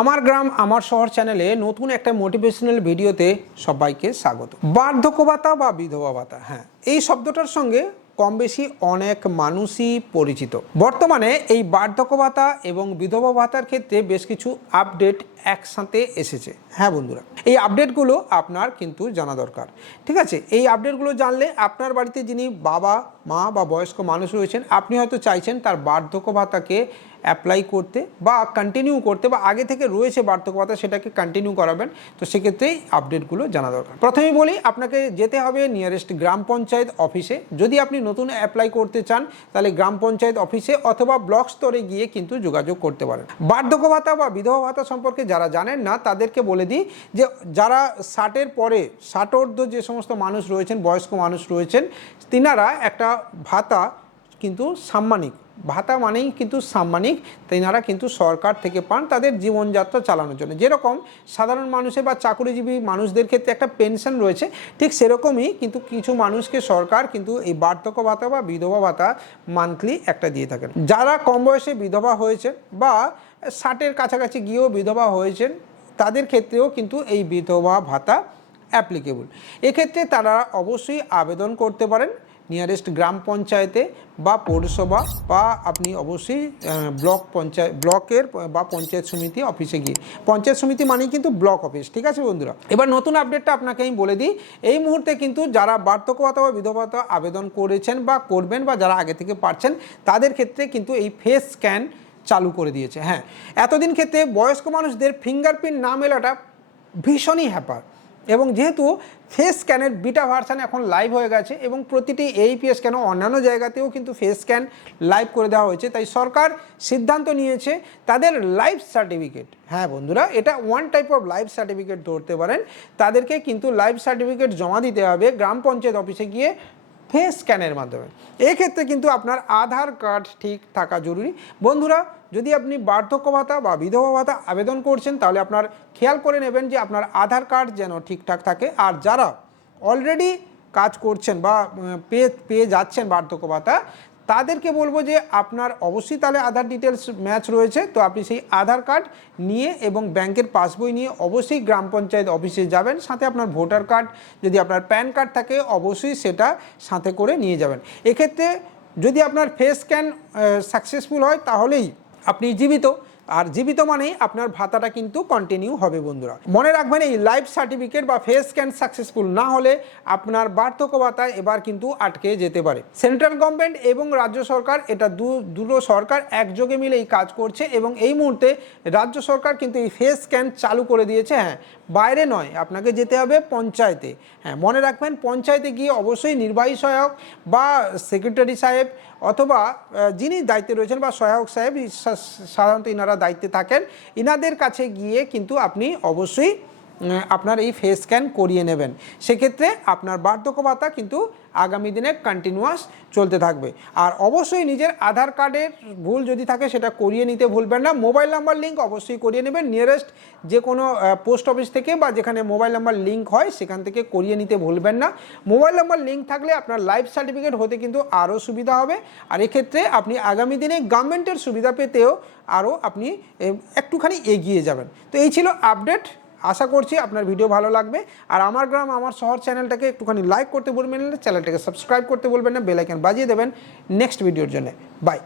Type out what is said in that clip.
আমার গ্রাম, আমার শহর চ্যানেলে নতুন একটা মোটিভেশনাল ভিডিওতে সবাইকে স্বাগত। বার্ধক্য ভাতা বা বিধবা ভাতা হ্যাঁ এই শব্দটার সঙ্গে কম বেশি অনেক মানুষই পরিচিত। বর্তমানে এই বার্ধক্য ভাতা এবং বিধবা ভাতার ক্ষেত্রে বেশ কিছু আপডেট একসাথে এসেছে। হ্যাঁ বন্ধুরা, এই আপডেটগুলো আপনার কিন্তু জানা দরকার। ঠিক আছে, এই আপডেটগুলো জানলে আপনার বাড়িতে যিনি বাবা মা বা বয়স্ক মানুষ রয়েছেন, আপনি হয়তো চাইছেন তার বার্ধক্য ভাতাকে অ্যাপ্লাই করতে বা কন্টিনিউ করতে বা আগে থেকে রয়েছে বার্ধক্য ভাতা সেটাকে কন্টিনিউ করাবেন। তো সেক্ষেত্রেই আপডেটগুলো জানা দরকার। প্রথমেই বলি, আপনাকে যেতে হবে নিয়ারেস্ট গ্রাম পঞ্চায়েত অফিসে যদি আপনি নতুন অ্যাপ্লাই করতে চান, তাহলে গ্রাম পঞ্চায়েত অফিসে অথবা ব্লক স্তরে গিয়ে কিন্তু যোগাযোগ করতে পারেন। বার্ধক্য ভাতা বা বিধবা ভাতা সম্পর্কে যারা জানেন না, তাদেরকে বলে দিই যে, যারা ষাটের পরে ষাটোর্ধ যে সমস্ত মানুষ রয়েছেন, বয়স্ক মানুষ রয়েছেন, তিনারা একটা ভাতা কিন্তু সাম্মানিক। ভাতা মানেই কিন্তু সাম্মানিক তেনারা কিন্তু সরকার থেকে পান তাদের জীবনযাত্রা চালানোর জন্য। যেরকম সাধারণ মানুষের বা চাকুরিজীবী মানুষদের ক্ষেত্রে একটা পেনশন রয়েছে, ঠিক সেরকমই কিন্তু কিছু মানুষকে সরকার কিন্তু এই বার্ধক্য ভাতা বা বিধবা ভাতা মান্থলি একটা দিয়ে থাকেন। যারা কম বয়সে বিধবা হয়েছে বা ষাটের কাছাকাছি গিয়েও বিধবা হয়েছেন, তাদের ক্ষেত্রেও কিন্তু এই বিধবা ভাতা অ্যাপ্লিকেবল এক্ষেত্রে তারা অবশ্যই আবেদন করতে পারেন। নিয়ারেস্ট গ্রাম পঞ্চায়েতে বা পৌরসভা বা আপনি অবশ্যই ব্লক পঞ্চায়েত, ব্লকের বা পঞ্চায়েত সমিতি অফিসে গিয়ে। পঞ্চায়েত সমিতি মানেই কিন্তু ব্লক অফিস, ঠিক আছে বন্ধুরা? এবার নতুন আপডেটটা আপনাকে আমি বলে দিই। এই মুহূর্তে কিন্তু যারা বার্ধক্য ভাতা বা বিধবা ভাতা আবেদন করেছেন বা করবেন বা যারা আগে থেকে পারছেন, তাদের ক্ষেত্রে কিন্তু এই ফেস স্ক্যান চালু করে দিয়েছে। হ্যাঁ এতদিন ক্ষেত্রে বয়স্ক মানুষদের ফিঙ্গারপ্রিন্ট না মেলাটা ভীষণই হ্যাপার। এবং যেহেতু ফেস স্ক্যানের বিটা ভার্সান এখন লাইভ হয়ে গেছে এবং প্রতিটি এইপিএস কেন অন্যান্য জায়গাতেও কিন্তু ফেস স্ক্যান লাইভ করে দেওয়া হয়েছে, তাই সরকার সিদ্ধান্ত নিয়েছে তাদের লাইভ সার্টিফিকেট হ্যাঁ বন্ধুরা, এটা one type of live certificate ধরতে পারেন। তাদেরকে কিন্তু লাইভ সার্টিফিকেট জমা দিতে হবে গ্রাম পঞ্চায়েত অফিসে গিয়ে ফেস স্ক্যানের মাধ্যমে। এক্ষেত্রে কিন্তু আপনার আধার কার্ড ঠিক থাকা জরুরি। বন্ধুরা যদি আপনি বার্ধক্য ভাতা বা বিধবা ভাতা আবেদন করছেন, তাহলে আপনার খেয়াল করে নেবেন যে আপনার আধার কার্ড যেন ঠিকঠাক থাকে। আর যারা অলরেডি কাজ করছেন বা পেয়ে পেয়ে যাচ্ছেন বার্ধক্য ভাতা, তাদেরকে বলব যে আপনার অবশ্যই তাহলে আধার ডিটেলস ম্যাচ রয়েছে। তো আপনি সেই আধার কার্ড নিয়ে এবং ব্যাংকের পাসবই নিয়ে অবশ্যই গ্রাম পঞ্চায়েত অফিসে যাবেন। সাথে আপনার ভোটার কার্ড, যদি আপনার প্যান কার্ড থাকে, অবশ্যই সেটা সাথে করে নিয়ে যাবেন। এক্ষেত্রে যদি আপনার ফেস স্ক্যান সাকসেসফুল হয়, তাহলেই আপনি জীবিত আর জীবিত মানেই আপনার ভাতাটা কিন্তু কন্টিনিউ হবে বন্ধুরা। মনে রাখবেন এই লাইফ সার্টিফিকেট বা ফেস স্ক্যান সাকসেসফুল না হলে আপনার বার্ধক্য ভাতা এবার কিন্তু আটকে যেতে পারে। সেন্ট্রাল গভর্নমেন্ট এবং রাজ্য সরকার এটা দু, দুটো সরকার একযোগে মিলে এই কাজ করছে এবং এই মুহূর্তে রাজ্য সরকার কিন্তু এই ফেস স্ক্যান চালু করে দিয়েছে হ্যাঁ। বাইরে নয়, আপনাকে যেতে হবে পঞ্চায়েতে। হ্যাঁ মনে রাখবেন পঞ্চায়েতে গিয়ে অবশ্যই নির্বাহী সহায়ক বা সেক্রেটারি সাহেব অথবা যিনি দায়িত্বে রয়েছেন বা সহায়ক সাহেব সাধারণত ইনারা দায়িত্বে থাকেন। ইনাদের কাছে গিয়ে কিন্তু আপনি অবশ্যই আপনার এই ফেস স্ক্যান করিয়ে নেবেন। সেক্ষেত্রে আপনার বার্ধক্য ভাতা কিন্তু আগামী দিনে কন্টিনিউয়াস চলতে থাকবে। আর অবশ্যই নিজের আধার কার্ডের ভুল যদি থাকে, সেটা করিয়ে নিতে ভুলবেন না। মোবাইল নাম্বার লিঙ্ক অবশ্যই করিয়ে নেবেন। নিয়ারেস্ট যে কোনো পোস্ট অফিস থেকে বা যেখানে মোবাইল নাম্বার লিঙ্ক হয়, সেখান থেকে করিয়ে নিতে ভুলবেন না। মোবাইল নাম্বার লিঙ্ক থাকলে আপনার লাইফ সার্টিফিকেট হতে কিন্তু আরও সুবিধা হবে। আর এক্ষেত্রে আপনি আগামী দিনে গভর্নমেন্টের সুবিধা পেতেও আরও আপনি একটুখানি এগিয়ে যাবেন। তো এই ছিল আপডেট আশা করছি আপনার ভিডিও ভালো লাগবে। আর আমার গ্রাম, আমার শহর চ্যানেলটাকে একটুখানি লাইক করতে বলবেন না, চ্যানেলটাকে সাবস্ক্রাইব করতে বলবেন না বেলাইকেন বাজিয়ে দেবেন নেক্সট ভিডিওর জন্য। বাই